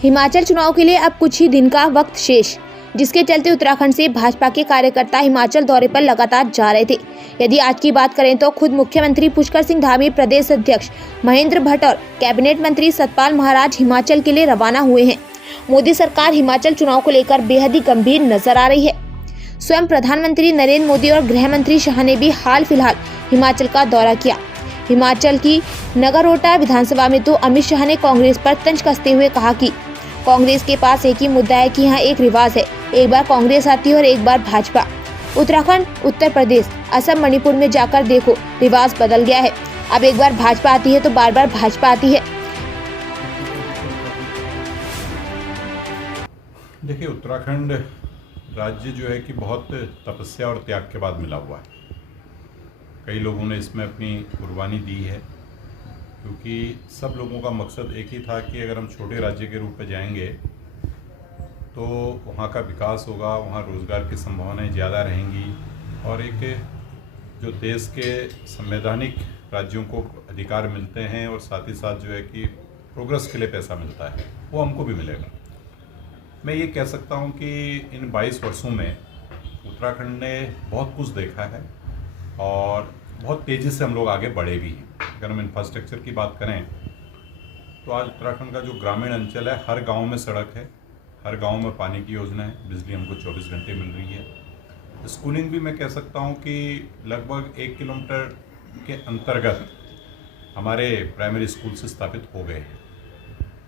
हिमाचल चुनाव के लिए अब कुछ ही दिन का वक्त शेष, जिसके चलते उत्तराखंड से भाजपा के कार्यकर्ता हिमाचल दौरे पर लगातार जा रहे थे। यदि आज की बात करें तो खुद मुख्यमंत्री पुष्कर सिंह धामी, प्रदेश अध्यक्ष महेंद्र भट्ट और कैबिनेट मंत्री सतपाल महाराज हिमाचल के लिए रवाना हुए हैं। मोदी सरकार हिमाचल चुनाव को लेकर बेहद ही गंभीर नजर आ रही है। स्वयं प्रधानमंत्री नरेंद्र मोदी और गृह मंत्री शाह ने भी हाल फिलहाल हिमाचल का दौरा किया। हिमाचल की नगरोटा विधानसभा में तो अमित शाह ने कांग्रेस पर तंज कसते हुए कहा कि कांग्रेस के पास एक ही मुद्दा है कि यहाँ एक रिवाज है, एक बार कांग्रेस आती है और एक बार भाजपा। उत्तराखंड, उत्तर प्रदेश, असम, मणिपुर में जाकर देखो, रिवाज बदल गया है। अब एक बार भाजपा आती है तो बार बार भाजपा आती है। देखिए, उत्तराखंड राज्य जो है कि बहुत तपस्या और त्याग के बाद मिला हुआ है। कई लोगों ने इसमें अपनी कुर्बानी दी है, क्योंकि सब लोगों का मकसद एक ही था कि अगर हम छोटे राज्य के रूप में जाएंगे तो वहाँ का विकास होगा, वहाँ रोज़गार की संभावनाएं ज़्यादा रहेंगी और एक जो देश के संवैधानिक राज्यों को अधिकार मिलते हैं और साथ ही साथ जो है कि प्रोग्रेस के लिए पैसा मिलता है, वो हमको भी मिलेगा। मैं ये कह सकता हूँ कि इन 22 वर्षों में उत्तराखंड ने बहुत कुछ देखा है और बहुत तेज़ी से हम लोग आगे बढ़े भी हैं। अगर हम इंफ्रास्ट्रक्चर की बात करें तो आज उत्तराखंड का जो ग्रामीण अंचल है, हर गांव में सड़क है, हर गांव में पानी की योजना है, बिजली हमको 24 घंटे मिल रही है। स्कूलिंग भी मैं कह सकता हूं कि लगभग 1 किलोमीटर के अंतर्गत हमारे प्राइमरी स्कूल से स्थापित हो गए हैं।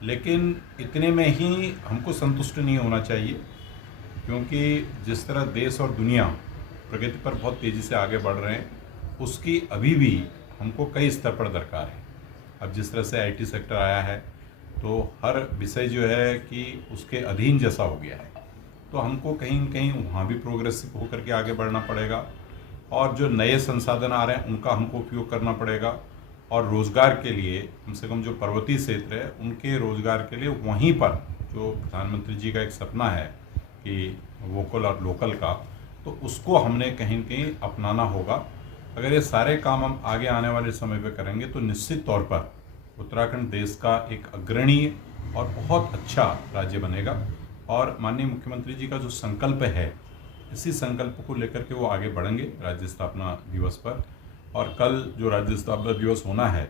लेकिन इतने में ही हमको संतुष्ट नहीं होना चाहिए, क्योंकि जिस तरह देश और दुनिया प्रगति पर बहुत तेज़ी से आगे बढ़ रहे हैं, उसकी अभी भी हमको कई स्तर पर दरकार है। अब जिस तरह से आईटी सेक्टर आया है तो हर विषय जो है कि उसके अधीन जैसा हो गया है, तो हमको कहीं न कहीं वहाँ भी प्रोग्रेसिव होकर के आगे बढ़ना पड़ेगा और जो नए संसाधन आ रहे हैं उनका हमको उपयोग करना पड़ेगा। और रोज़गार के लिए कम से कम जो पर्वतीय क्षेत्र है उनके रोज़गार के लिए वहीं पर जो प्रधानमंत्री जी का एक सपना है कि वोकल और लोकल का, तो उसको हमने कहीं न कहीं अपनाना होगा। अगर ये सारे काम हम आगे आने वाले समय पे करेंगे तो निश्चित तौर पर उत्तराखंड देश का एक अग्रणी और बहुत अच्छा राज्य बनेगा। और माननीय मुख्यमंत्री जी का जो संकल्प है, इसी संकल्प को लेकर के वो आगे बढ़ेंगे राज्य स्थापना दिवस पर। और कल जो राज्य स्थापना दिवस होना है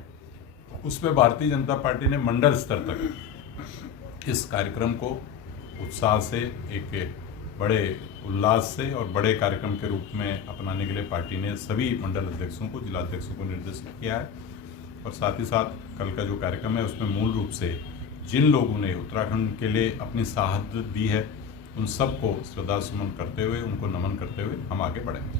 उसमें भारतीय जनता पार्टी ने मंडल स्तर तक इस कार्यक्रम को उत्साह से, एक बड़े उल्लास से और बड़े कार्यक्रम के रूप में अपनाने के लिए पार्टी ने सभी मंडल अध्यक्षों को, जिला अध्यक्षों को निर्देशित किया है। और साथ ही साथ कल का जो कार्यक्रम है उसमें मूल रूप से जिन लोगों ने उत्तराखंड के लिए अपनी शहादत दी है, उन सबको श्रद्धा सुमन करते हुए, उनको नमन करते हुए हम आगे बढ़ेंगे।